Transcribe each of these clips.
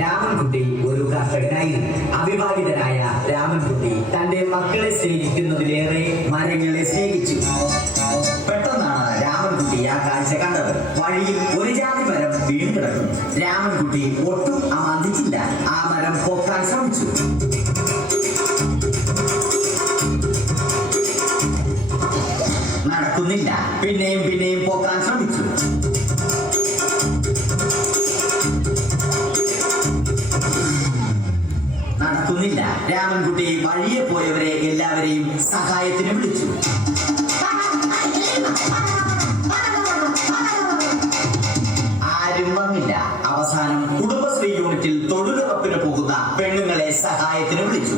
രാമൻകുട്ടി ഒരു കർഷകനായിരുന്നു. അവിവാഹിതനായ രാമൻകുട്ടി തന്റെ മക്കളെ സ്നേഹിക്കുന്നതിലേറെ മരങ്ങളെ സ്നേഹിച്ചു. പെട്ടെന്നാണ് രാമൻകുട്ടി ആ കാഴ്ച കണ്ടത്. വഴിയിൽ ഒരു ജാതി മരം വീണ് കിടക്കുന്നു. രാമൻകുട്ടി ഒട്ടും അമാന്തിച്ചില്ല. ആ മരം പൊക്കാൻ ശ്രമിച്ചു. നടക്കുന്നില്ല. പിന്നെയും പിന്നെയും പൊക്കാൻ ശ്രമിച്ചു. നടക്കുന്നില്ല. രാമൻകുട്ടി വഴിയെ പോയവരെ എല്ലാവരെയും സഹായത്തിന് വിളിച്ചു. ആരും വന്നില്ല. അവസാനം കുടുംബശ്രീ യൂണിറ്റിൽ തൊഴിലുറപ്പിന് പോകുന്ന പെണ്ണുങ്ങളെ സഹായത്തിന് വിളിച്ചു.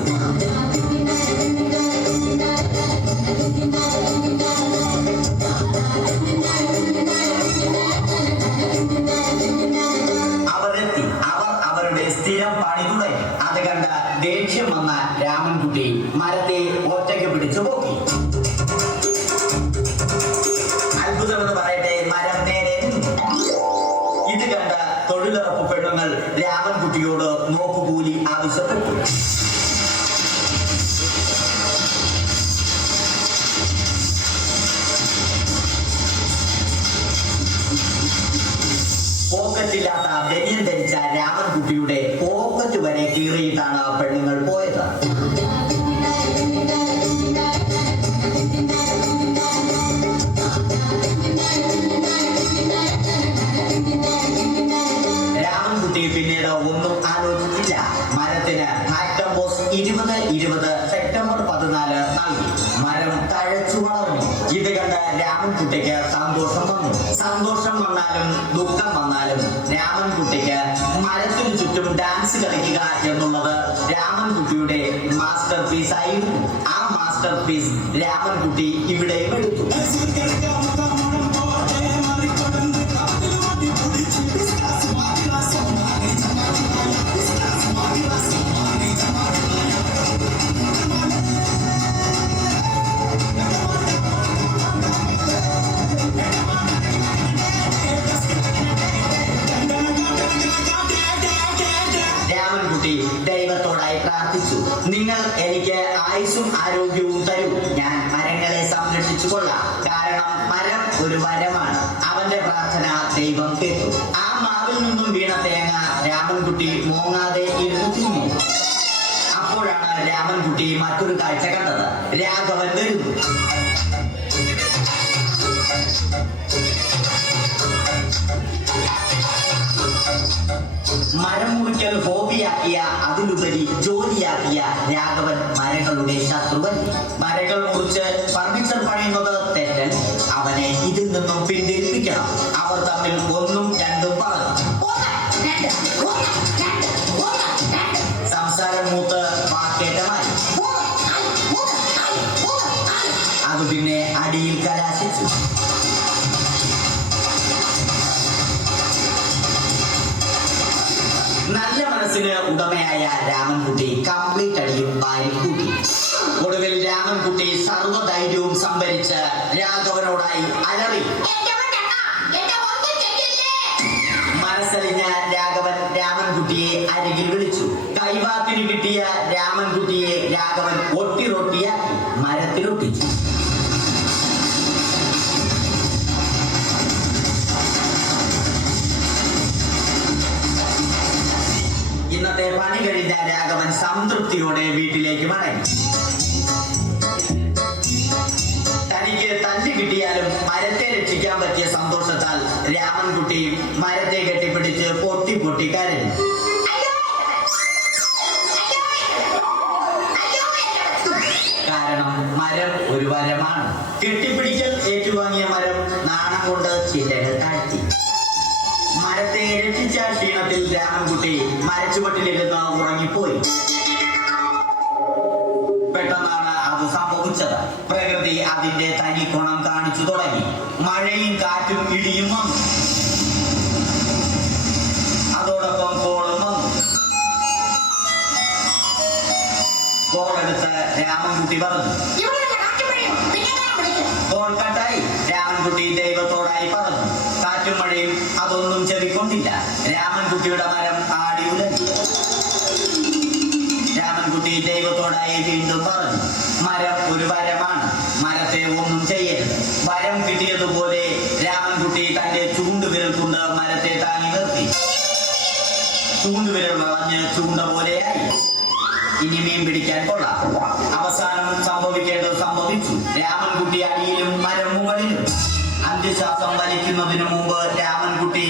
അവരെത്തി. അവർ അവരുടെ സ്ഥിരം പണി തുടങ്ങി. അത് കണ്ട ദേഷ്യം വന്ന രാമൻകുട്ടി മരത്തെ ഒറ്റയ്ക്ക് പിടിച്ചു പോക്കി. അത്ഭുതമെന്ന് പറയട്ടെ, മരം നേരെ നിന്നു. ഇത് കണ്ട തൊഴിലുറപ്പ് പെണ്ണുങ്ങൾ രാമൻകുട്ടിയോട് നോക്കുകൂലി ആവശ്യപ്പെട്ടു. പോക്കറ്റില്ലാത്ത ബനിയൻ ധരിച്ച രാമൻകുട്ടിയുടെ പോക്കറ്റ് വരെ കീറിയിട്ടാണ് പെണ്ണുങ്ങൾ പോയത്. രാമൻകുട്ടി പിന്നീട് ഒന്നും ആലോചിച്ചില്ല. മരത്തിന് ആക്ടം പോസ്റ്റ് 2020 സെപ്റ്റംബർ 14 നൽകി. മരം തഴച്ചു വളർന്നു. ഇത് കണ്ട രാമൻകുട്ടിക്ക് സന്തോഷം വന്നു. സന്തോഷം വന്നാലും ദുഃഖം വന്നാലും രാമൻകുട്ടിക്ക് മരത്തിനു ചുറ്റും ഡാൻസ് കളിക്കുക എന്നുള്ളത് രാമൻകുട്ടിയുടെ മാസ്റ്റർ പീസ് ആയിരുന്നു. ആ മാസ്റ്റർ പീസ് രാമൻകുട്ടി ഇവിടെയും എടുത്തു. രാമൻകുട്ടി ദൈവത്തോടായി പ്രാർത്ഥിച്ചു. നിങ്ങൾ എനിക്ക് ആയുസ്സും ആരോഗ്യവും തരൂ. ഞാൻ മരങ്ങളെ സംരക്ഷിച്ചു കൊള്ളാം. കാരണം മരം ഒരു വരമാണ്. അവന്റെ പ്രാർത്ഥന ദൈവം കേട്ടു. ആ മാവിൽ നിന്നും വീണ തേങ്ങ രാമൻകുട്ടി മോങ്ങാതെ ഇരുന്നു തിന്നു. അപ്പോഴാണ് രാമൻകുട്ടി മറ്റൊരു കാഴ്ച കണ്ടത്. രാഘവൻ വരുന്നു. മരം മുറിക്കൽ ഹോബിയാക്കിയ, അതിലുപരി ജോലിയാക്കിയ രാഘവൻ മരങ്ങളുടെ ശത്രുവൻ. മരങ്ങൾ മുറിച്ച് ഫർണിച്ചർ പണിയുന്നത് തെറ്റൽ. അവനെ ഇതിൽ നിന്നും പിന്തിരിപ്പിക്കണം. അവർ തമ്മിൽ ഒന്നും രണ്ടും പറഞ്ഞു. സംസാരം മൂത്ത് വാക്കേറ്റമായി. അത് പിന്നെ അടിയിൽ കലാശിച്ചു. നല്ല മനസ്സിന് ഉടമയായ രാമൻകുട്ടി കംപ്ലീറ്റ് അടിയും വാരിക്കൂട്ടി. ഒടുവിൽ രാമൻകുട്ടി സർവ്വധൈര്യവും സംഭരിച്ച് രാഘവനോടായി അലറി. മനസ്സലിഞ്ഞ രാഘവൻ രാമൻകുട്ടിയെ അരികിൽ വിളിച്ചു. കൈവാത്തിന് കിട്ടിയ രാമൻകുട്ടിയെ രാഘവൻ ഒട്ടിറൊട്ടിയാക്കി മരത്തിലൊട്ടിച്ചു. ഇന്നത്തെ പണി കഴിഞ്ഞ രാഘവൻ സംതൃപ്തിയോടെ വീട്ടിലേക്ക് മടങ്ങി. തനിക്ക് തല്ല് കിട്ടിയാലും മരത്തെ രക്ഷിക്കാൻ പറ്റിയ സന്തോഷത്താൽ രാമൻകുട്ടി മരത്തെ കെട്ടിപ്പിടിച്ച് പൊട്ടി പൊട്ടി കരഞ്ഞു. കാരണം മരം ഒരു വരമാണ്. കെട്ടിപ്പിടിക്കൽ ഏറ്റുവാങ്ങിയ മരം നാണം കൊണ്ട് ചില്ലകൾ താഴ്ത്തി. മരത്തെ രക്ഷിച്ച ക്ഷീണത്തിൽ രാമൻകുട്ടി മരച്ചുവട്ടിലിരുന്ന് ഉറങ്ങിപ്പോയി. പെട്ടെന്നാണ് അത് സംഭവിച്ചത്. പ്രകൃതി അതിന്റെ തനി ഗുണം കാണിച്ചു തുടങ്ങി. മഴയും കാറ്റും ഇടിയും വന്നു. അതോടൊപ്പം കോളും വന്നു. കോളെടുത്ത് രാമൻകുട്ടി പറഞ്ഞു. കോൾ കട്ടായി. രാമൻകുട്ടി ദൈവത്തോടായി പറഞ്ഞു. കാറ്റും മഴയും അതൊന്നും ചെവിക്കൊണ്ടില്ല. രാമൻകുട്ടി രാമൻകുട്ടിയുടെ മരം ആടി ഉലഞ്ഞു. രാമൻകുട്ടി ദൈവത്തോടായി വീണ്ടും പറഞ്ഞു, മരം ഒരു വരമാണ്, മരത്തെ ഒന്നും ചെയ്യരുത്. വരം കിട്ടിയതുപോലെ രാമൻകുട്ടി തന്റെ ചൂണ്ടുവിരൽ കൊണ്ട് മരത്തെ താങ്ങി നിർത്തി. ചൂണ്ടുവിരൽ വളഞ്ഞ് ചൂണ്ട പോലെയായി. ഇനി മീൻ പിടിക്കാൻ കൊള്ളാം. അവസാനം സംഭവിക്കേണ്ടത് സംഭവിച്ചു. രാമൻകുട്ടി അടിയിലും മരം മുകളിലും. അന്ത്യശ്വാസം വലിക്കുന്നതിനു മുമ്പ് രാമൻകുട്ടി